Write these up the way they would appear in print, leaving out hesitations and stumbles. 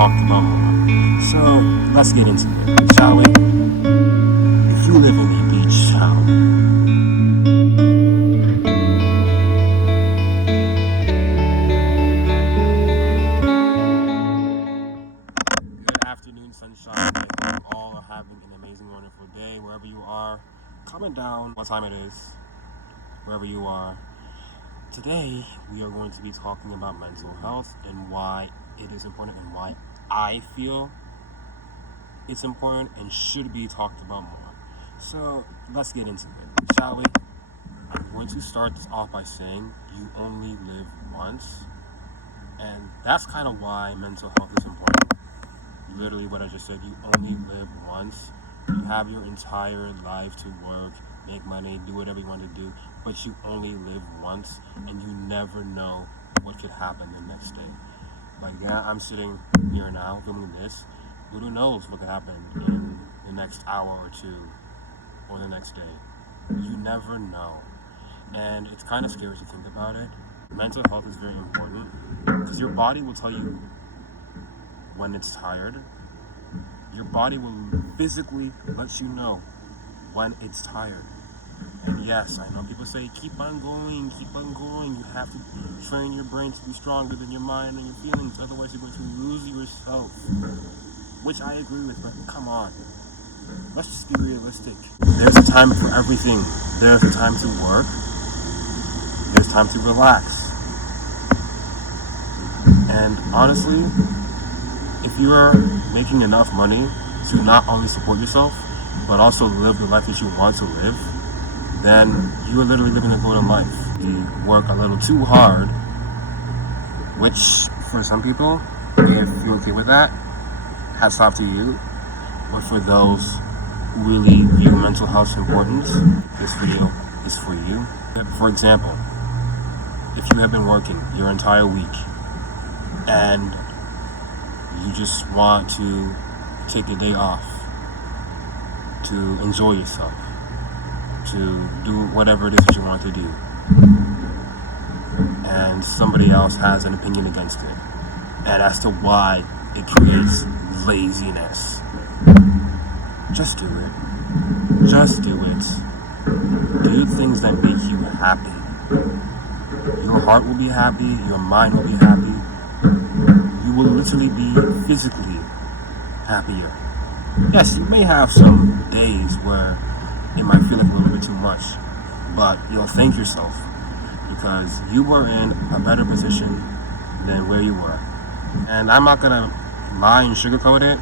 talked about more. So let's get into it, shall we? If you live on the beach town, sunshine. I hope you all are having an amazing, wonderful day wherever you are. Comment down what time it is, wherever you are. Today, we are going to be talking about mental health and why it is important and why I feel it's important and should be talked about more. So, let's get into it, shall we? I'm going to start this off by saying you only live once, and that's kind of why mental health is important. Literally what I just said, you only live once. You have your entire life to work, make money, do whatever you want to do, but you only live once, and you never know what could happen the next day. Like, yeah, I'm sitting here now filming this. Who knows what could happen in the next hour or two or the next day? You never know. And it's kind of scary to think about it. Mental health is very important because your body will tell you when it's tired. Your body will physically let you know when it's tired. And yes, I know people say keep on going. You have to train your brain to be stronger than your mind and your feelings, otherwise you're going to lose yourself, which I agree with, but come on, let's just be realistic. There's a time for everything. There's a time to work, there's time to relax. And honestly, if you are making enough money to not only support yourself, but also live the life that you want to live, then you are literally living a golden life. You work a little too hard, which for some people, if you're okay with that, hats off to you. But for those who really view mental health's importance, this video is for you. For example, if you have been working your entire week and you just want to take a day off to enjoy yourself, to do whatever it is that you want to do, and somebody else has an opinion against it, and as to why it creates laziness, just do it. Just do it. Do things that make you happy. Your heart will be happy, your mind will be happy. You will literally be physically happier. Yes, you may have some days where it might feel like a little bit too much, but you'll thank yourself because you were in a better position than where you were. And I'm not gonna lie and sugarcoat it.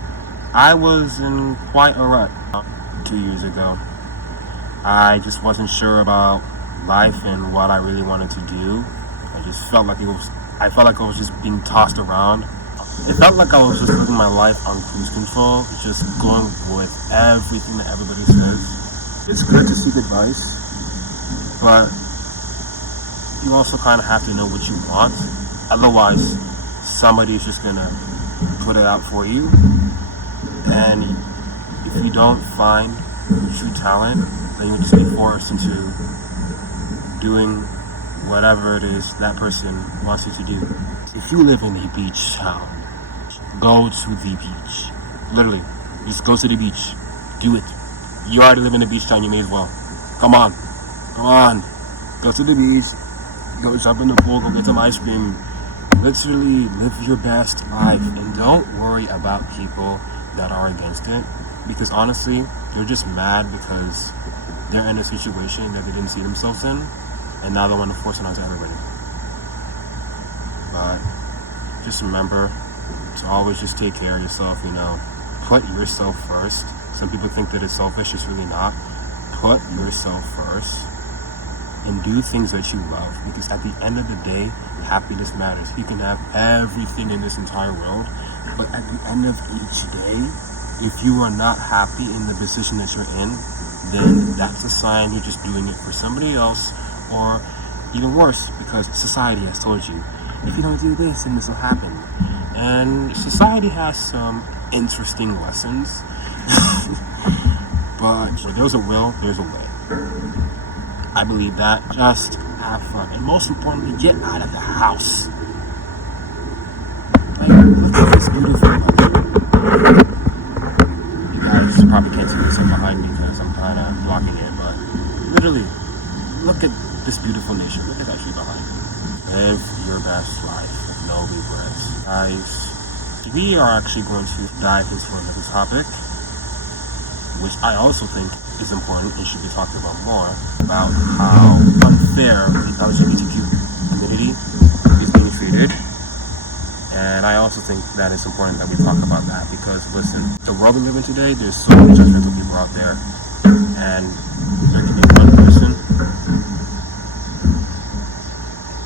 I was in quite a rut 2 years ago. I just wasn't sure about life and what I really wanted to do. I felt like I was just being tossed around. It felt like I was just living my life on cruise control, just going with everything that everybody says. It's good to seek advice, but you also kind of have to know what you want. Otherwise, somebody's just gonna put it out for you. And if you don't find your true talent, then you'll just be forced into doing whatever it is that person wants you to do. If you live in a beach town, go to the beach. Literally, just go to the beach. Do it. You already live in a beach town, you may as well. Come on. Go to the beach. Go jump in the pool, go get some ice cream. Literally live your best life. And don't worry about people that are against it. Because honestly, they're just mad because they're in a situation that they didn't see themselves in. And now they want to force it onto everybody. But just remember to always just take care of yourself, Put yourself first. Some people think that it's selfish, it's really not. Put yourself first and do things that you love, because at the end of the day, happiness matters. You can have everything in this entire world, but at the end of each day, if you are not happy in the position that you're in, then that's a sign you're just doing it for somebody else, or even worse, because society has told you, if you don't do this, then this will happen. And society has some interesting lessons, but where there's a will, there's a way. I believe that. Just have fun, and most importantly, get out of the house. Like, look at this beautiful probably can't see this up behind me because I'm kind of blocking it, but literally, look at this beautiful nation. Look at that tree behind me. Live your best life. No regrets. Guys, we are actually going to dive into another topic, which I also think is important and should be talked about more, about how unfair the LGBTQ community is being treated. And I also think that it's important that we talk about that because, listen, the world we live in today, there's so many judgmental people out there, and there can be one person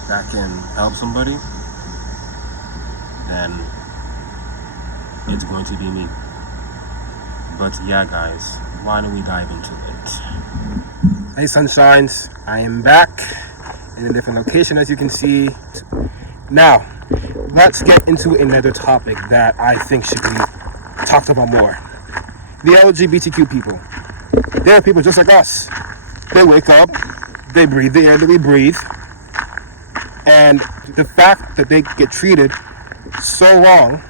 that can help somebody, then it's going to be me. But yeah, guys, why don't we dive into it? Hey, sunshines, I am back in a different location, as you can see. Now, let's get into another topic that I think should be talked about more. The LGBTQ people. They're people just like us. They wake up, they breathe the air that we breathe, and the fact that they get treated so wrong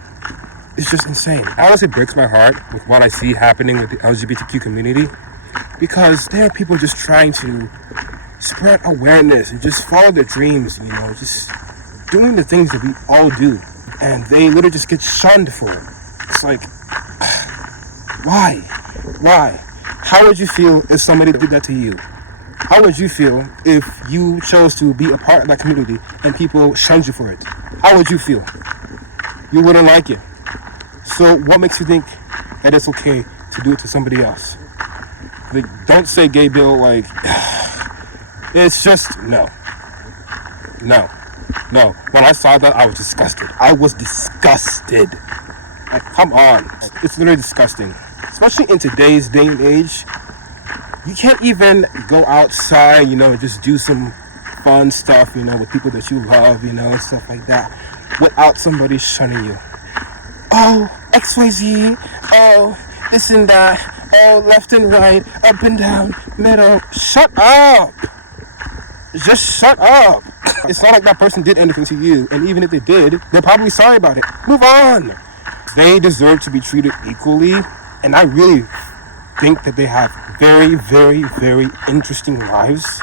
is just insane. Honestly, it breaks my heart with what I see happening with the LGBTQ community, because there are people just trying to spread awareness and just follow their dreams, just doing the things that we all do, and they literally just get shunned for it. It's like, why? How would you feel if somebody did that to you? How would you feel if you chose to be a part of that community and people shunned you for it? How would you feel? You wouldn't like it. So what makes you think that it's okay to do it to somebody else? Like, don't say gay Bill, like, it's just, no. When I saw that, I was disgusted. Like, come on. It's literally disgusting. Especially in today's day and age. You can't even go outside, just do some fun stuff, with people that you love, and stuff like that, without somebody shunning you. Oh, XYZ, oh, this and that, oh, left and right, up and down, middle. Shut up! Just shut up! It's not like that person did anything to you, and even if they did, they're probably sorry about it. Move on! They deserve to be treated equally, and I really think that they have very, very, very interesting lives,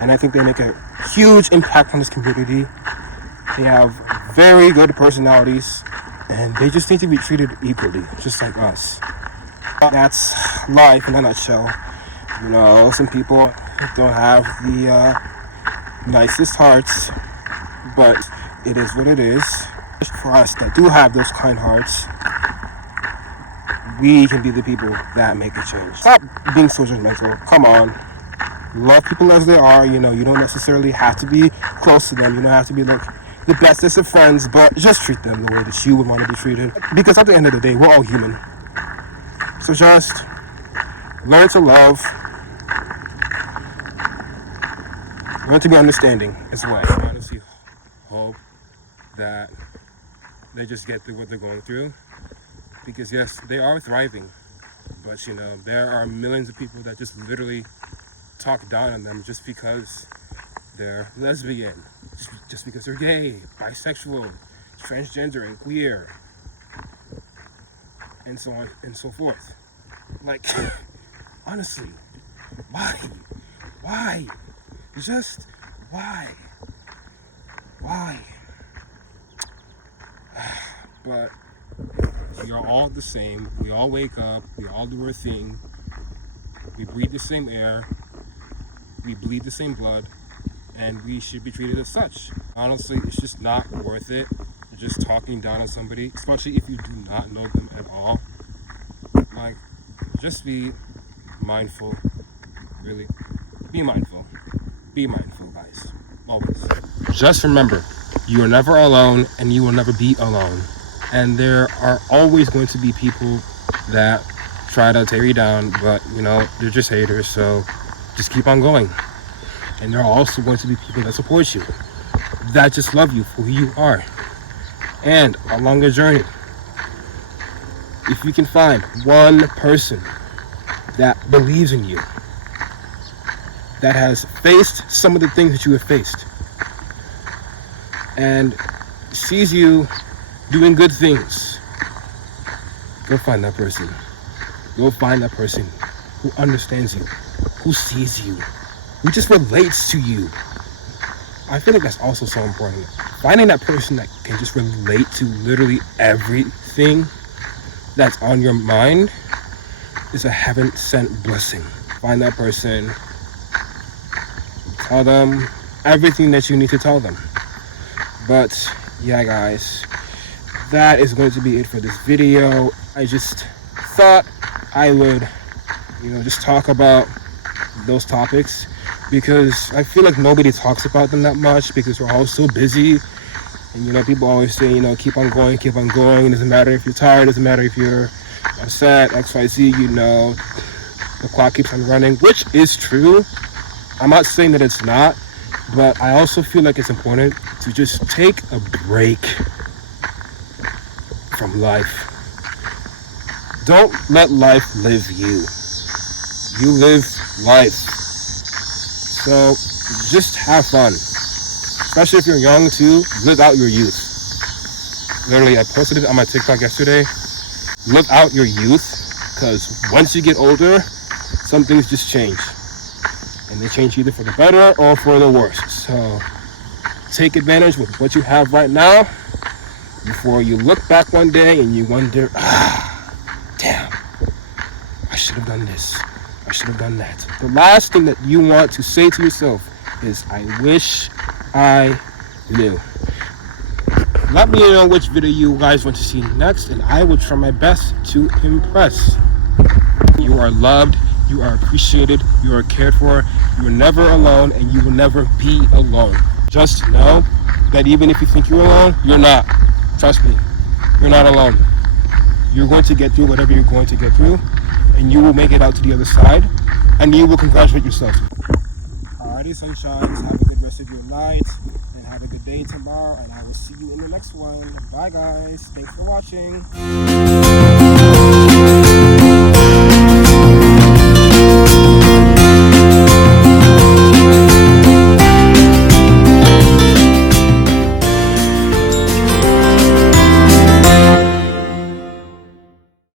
and I think they make a huge impact on this community. They have very good personalities, and they just need to be treated equally, just like us. That's life in a nutshell. Some people don't have the nicest hearts, but it is what it is. For us that do have those kind hearts, we can be the people that make a change. Stop being so judgmental. Come on. Love people as they are. You don't necessarily have to be close to them. You don't have to be like the bestest of friends, but just treat them the way that you would want to be treated. Because at the end of the day, we're all human. So just learn to love. Learn to be understanding as well. I honestly hope that they just get through what they're going through. Because yes, they are thriving, but there are millions of people that just literally talk down on them just because they're lesbian, just because they're gay, bisexual, transgender, and queer, and so on and so forth. Like, honestly, why? Just why? But we are all the same. We all wake up. We all do our thing. We breathe the same air. We bleed the same blood. And we should be treated as such. Honestly, it's just not worth it. Just talking down on somebody, especially if you do not know them at all. Like, just be mindful. Really. Be mindful. Be mindful, guys. Always. Just remember, you are never alone and you will never be alone. And there are always going to be people that try to tear you down, but they're just haters, so just keep on going. And there are also going to be people that support you, that just love you for who you are. And along the journey, if you can find one person that believes in you, that has faced some of the things that you have faced, and sees you doing good things, go find that person. Go find that person who understands you, who sees you, who just relates to you. I feel like that's also so important. Finding that person that can just relate to literally everything that's on your mind is a heaven-sent blessing. Find that person, tell them everything that you need to tell them. But yeah, guys, that is going to be it for this video. I just thought I would, just talk about those topics because I feel like nobody talks about them that much because we're all so busy. And people always say, keep on going, keep on going. It doesn't matter if you're tired, it doesn't matter if you're upset, XYZ, the clock keeps on running, which is true. I'm not saying that it's not, but I also feel like it's important to just take a break from life. Don't let life live you. You live life. So just have fun. Especially if you're young too, live out your youth. Literally, I posted it on my TikTok yesterday. Live out your youth, because once you get older, some things just change. And they change either for the better or for the worse. So take advantage with what you have right now before you look back one day and you wonder, damn, I should have done this. I should have done that. The last thing that you want to say to yourself is, I wish I knew. Let me know which video you guys want to see next, and I will try my best to impress. You are loved, you are appreciated, you are cared for, you are never alone, and you will never be alone. Just know that even if you think you're alone, you're not. Trust me, you're not alone. You're going to get through whatever you're going to get through, and you will make it out to the other side, and you will congratulate yourself. Alrighty, sunshines, have a good rest of your night, and have a good day tomorrow, and I will see you in the next one. Bye, guys. Thanks for watching.